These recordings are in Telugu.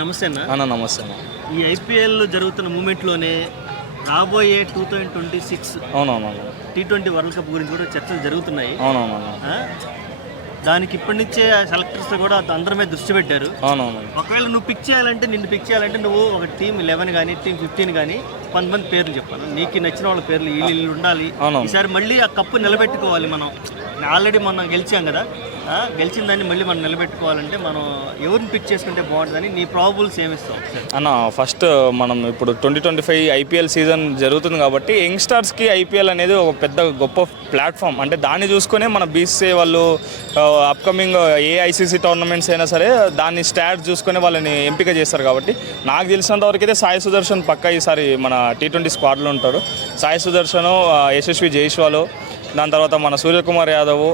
నమస్తే అన్న. నమస్తే అన్న. ఈ ఐపీఎల్ జరుగుతున్న మూమెంట్లోనే రాబోయే 2026 అవునవునవును T20 వరల్డ్ కప్ గురించి కూడా చర్చలు జరుగుతున్నాయి. అవునవునవును. దానికి ఇప్పటి నుంచే సెలెక్టర్స్ కూడా అందరి మీద దృష్టి పెట్టారు. అవునవును. ఒకవేళ నువ్వు పిక్ చేయాలంటే నువ్వు ఒక టీం 11 కానీ టీం 15 కానీ కొంతమంది పేర్లు చెప్పాను. నీకు నచ్చిన వాళ్ళ పేర్లు వీళ్ళు ఉండాలి. ఈసారి మళ్ళీ ఆ కప్పు నిలబెట్టుకోవాలి. మనం ఆల్రెడీ మనం గెలిచాం కదా, గెలిచిన దాన్ని మళ్ళీ మనం నిలబెట్టుకోవాలంటే మనం ఎవరిని పిక్ చేసుకుంటే బాగుంటుందని నీ ప్రాబుల్స్ ఏమిస్తావు అన్న? ఫస్ట్ మనం ఇప్పుడు 2025 ఐపీఎల్ సీజన్ జరుగుతుంది కాబట్టి యంగ్స్టర్స్కి ఐపీఎల్ అనేది ఒక పెద్ద గొప్ప ప్లాట్ఫామ్. అంటే దాన్ని చూసుకునే మన బీసీసీ వాళ్ళు అప్కమింగ్ ఏ ఐసీసీ టోర్నమెంట్స్ అయినా సరే దాన్ని స్టాట్స్ చూసుకొని వాళ్ళని ఎంపిక చేస్తారు. కాబట్టి నాకు తెలిసినంత వరకు అయితే సాయి సుదర్శన్ పక్కా ఈసారి మన T20 స్క్వాడ్లో ఉంటారు. సాయి సుదర్శన్, యశస్వి జైస్వాల్, దాని తర్వాత మన సూర్యకుమార్ యాదవ్,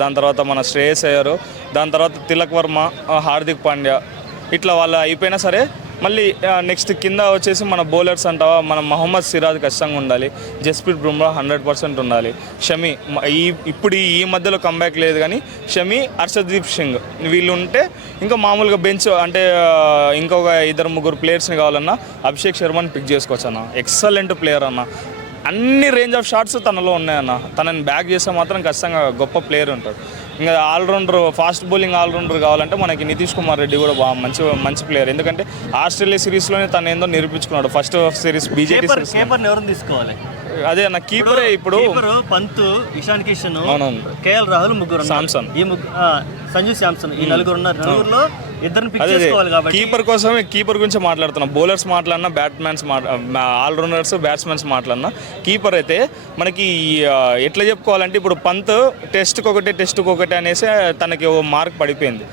దాని తర్వాత మన శ్రేయస్ అయ్యర్, దాని తర్వాత తిలక్ వర్మ, హార్దిక్ పాండ్యా, ఇట్లా వాళ్ళు అయిపోయినా సరే మళ్ళీ నెక్స్ట్ కింద వచ్చేసి మన బౌలర్స్ అంటావా మన మహమ్మద్ సిరాజ్ ఖచ్చితంగా ఉండాలి. జస్ప్రీత్ బుమ్రా 100% ఉండాలి. షమి ఇప్పుడు ఈ మధ్యలో కంబ్యాక్ లేదు కానీ షమి, హర్షదీప్ సింగ్ వీళ్ళు ఉంటే ఇంకా మామూలుగా బెంచ్ అంటే ఇంకొక 2-3 ప్లేయర్స్ని కావాలన్నా అభిషేక్ శర్మని పిక్ చేసుకోవచ్చు అన్న. ఎక్సలెంట్ ప్లేయర్ అన్న. అన్ని రేంజ్ ఆఫ్ షాట్స్ తనలో ఉన్నాయన్న. తనని బ్యాక్ చేస్తే మాత్రం ఖచ్చితంగా గొప్ప ప్లేయర్ ఉంటాడు. ఇంకా ఆల్రౌండర్, ఫాస్ట్ బౌలింగ్ ఆల్రౌండర్ కావాలంటే మనకి నితీష్ కుమార్ రెడ్డి కూడా బాగా మంచి ప్లేయర్. ఎందుకంటే ఆస్ట్రేలియా సిరీస్లోనే తను ఏందో నిరూపించుకున్నాడు. ఫస్ట్ సిరీస్ బీజేపీ సిరీస్ ఎవరిని తీసుకోవాలి? అదే నా కీపరే. ఇప్పుడు పంత్, ఇషాన్ కిషన్, కేఎల్ రాహుల్, ముగ్గురు, సామ్సన్, సంజు శాంసన్, ఈ నలుగురు ఉన్నారు. నలుగురులో ఇద్దరిని పిక్ చేసుకోవాలి. కాబట్టి కీపర్ కోసమే కీపర్ గురించి మాట్లాడుతున్నాం. బౌలర్స్ మాట్లాడినా, బ్యాట్స్మెన్స్ ఆల్రౌండర్స్, బ్యాట్స్మెన్స్ మాట్లాడినా, కీపర్ అయితే మనకి ఎట్లా చెప్పుకోవాలంటే ఇప్పుడు పంత్ టెస్ట్కి ఒకటి అనేసి తనకి ఓ మార్క్ పడిపోయింది.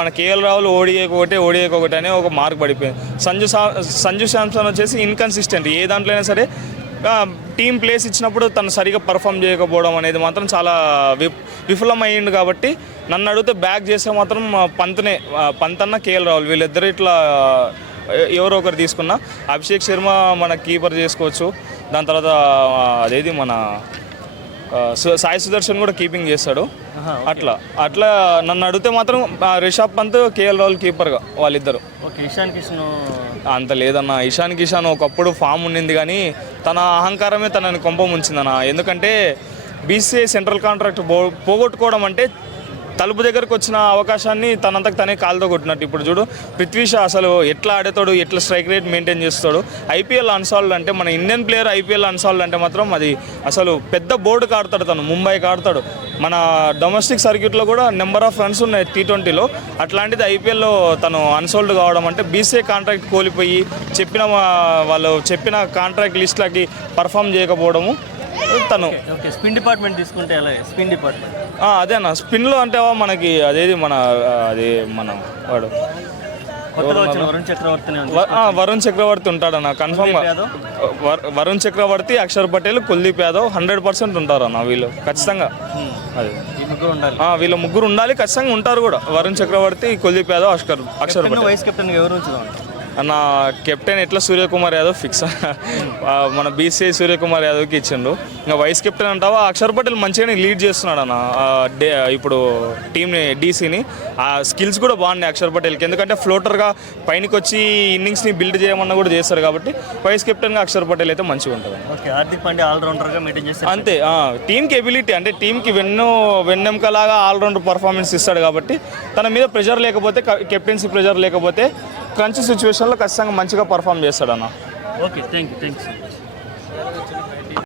మన కేఎల్ రాహుల్ ఓడిఏకి ఒకటి అనే ఒక మార్క్ పడిపోయింది. సంజు శాంసన్ వచ్చేసి ఇన్కన్సిస్టెంట్. ఏ దాంట్లో అయినా సరే టీం ప్లేస్ ఇచ్చినప్పుడు తను సరిగా పర్ఫామ్ చేయకపోవడం అనేది మాత్రం చాలా విఫలమైంది. కాబట్టి నన్ను అడిగితే బ్యాక్ చేస్తే మాత్రం పంత్ అన్న కేఎల్ రాహుల్ వీళ్ళిద్దరు ఇట్లా ఎవరో ఒకరు తీసుకున్నా. అభిషేక్ శర్మ మన కీపర్ చేసుకోవచ్చు. దాని తర్వాత అదేది మన సాయి సుదర్శన్ కూడా కీపింగ్ చేస్తాడు. అట్లా నన్ను అడిగితే మాత్రం రిషబ్ పంత్, కేఎల్ రాహుల్ కీపర్గా వాళ్ళిద్దరు. ఇషాన్ కిషన్ అంత లేదన్న. ఇషాన్ కిషన్ ఒకప్పుడు ఫామ్ ఉండింది కానీ తన అహంకారమే తనని కొంప ముంచిందన్న. ఎందుకంటే బీసీఐ సెంట్రల్ కాంట్రాక్ట్ పోగొట్టుకోవడం అంటే తలుపు దగ్గరకు వచ్చిన అవకాశాన్ని తనంతకు తనే కాలుతో కొట్టినట్టు. ఇప్పుడు చూడు పృథ్వీ షా అసలు ఎట్లా ఆడతాడు, ఎట్లా స్ట్రైక్ రేట్ మెయింటైన్ చేస్తాడు. ఐపీఎల్ అన్సాల్వ్డ్ అంటే మన ఇండియన్ ప్లేయర్ ఐపీఎల్ అన్సాల్వ్డ్ అంటే మాత్రం అది అసలు పెద్ద బోర్డుకి ఆడతాడు. తను ముంబైకి ఆడతాడు. మన డొమెస్టిక్ సర్క్యూట్లో కూడా నెంబర్ ఆఫ్ రన్స్ ఉన్నాయి T20లో. అట్లాంటిది ఐపీఎల్లో తను అన్సోల్డ్ కావడం అంటే బీసీఐ కాంట్రాక్ట్ కోల్పోయి వాళ్ళు చెప్పిన కాంట్రాక్ట్ లిస్ట్లకి పర్ఫామ్ చేయకపోవడము. తను స్పిన్ డిపార్ట్మెంట్ తీసుకుంటే స్పిన్ డిపార్ట్మెంట్ అదే అన్న. స్పిన్లో అంటే మనకి అదేది మన వాడు వరుణ్ చక్రవర్తి ఉంటాడన్న. కన్ఫర్మ్గా వరుణ్ చక్రవర్తి, అక్షర్ పటేల్, కుల్దీప్ యాదవ్ 100% ఉంటారన్న. వీళ్ళు ఖచ్చితంగా వీళ్ళు ముగ్గురు ఉండాలి. ఖచ్చితంగా ఉంటారు కూడా. వరుణ్ చక్రవర్తి, కుల్దీప్ యాదవ్, అక్షర్ పటేల్. వైస్ కెప్టెన్ ఎవరు అన్న? కెప్టెన్ ఎట్లా సూర్యకుమార్ యాదవ్ ఫిక్స్. మన బీసీఐ సూర్యకుమార్ యాదవ్కి ఇచ్చిండు. ఇంకా వైస్ కెప్టెన్ అంటావా అక్షర్ పటేల్ మంచిగానే లీడ్ చేస్తున్నాడు అన్న ఇప్పుడు టీంని, డీసీని. ఆ స్కిల్స్ కూడా బాగున్నాయి అక్షర్ పటేల్కి. ఎందుకంటే ఫ్లోటర్గా పైనకి వచ్చి ఇన్నింగ్స్ని బిల్డ్ చేయమన్నా కూడా చేస్తారు. కాబట్టి వైస్ కెప్టెన్గా అక్షర్ పటేల్ అయితే మంచిగా ఉంటుంది. హార్దిక్ పాండ్యా ఆల్రౌండర్గా మెయింటైన్ చేస్తారు. అంతే. టీంకి ఎబిలిటీ అంటే టీంకి వెన్నెంకలాగా ఆల్రౌండర్ పర్ఫార్మెన్స్ ఇస్తాడు. కాబట్టి తన మీద ప్రెషర్ లేకపోతే, కెప్టెన్సీ ప్రెషర్ లేకపోతే క్రంచ్ సిచ్యువేషన్లో ఖచ్చితంగా మంచిగా పర్ఫామ్ చేస్తాడన్న. Okay, thank you.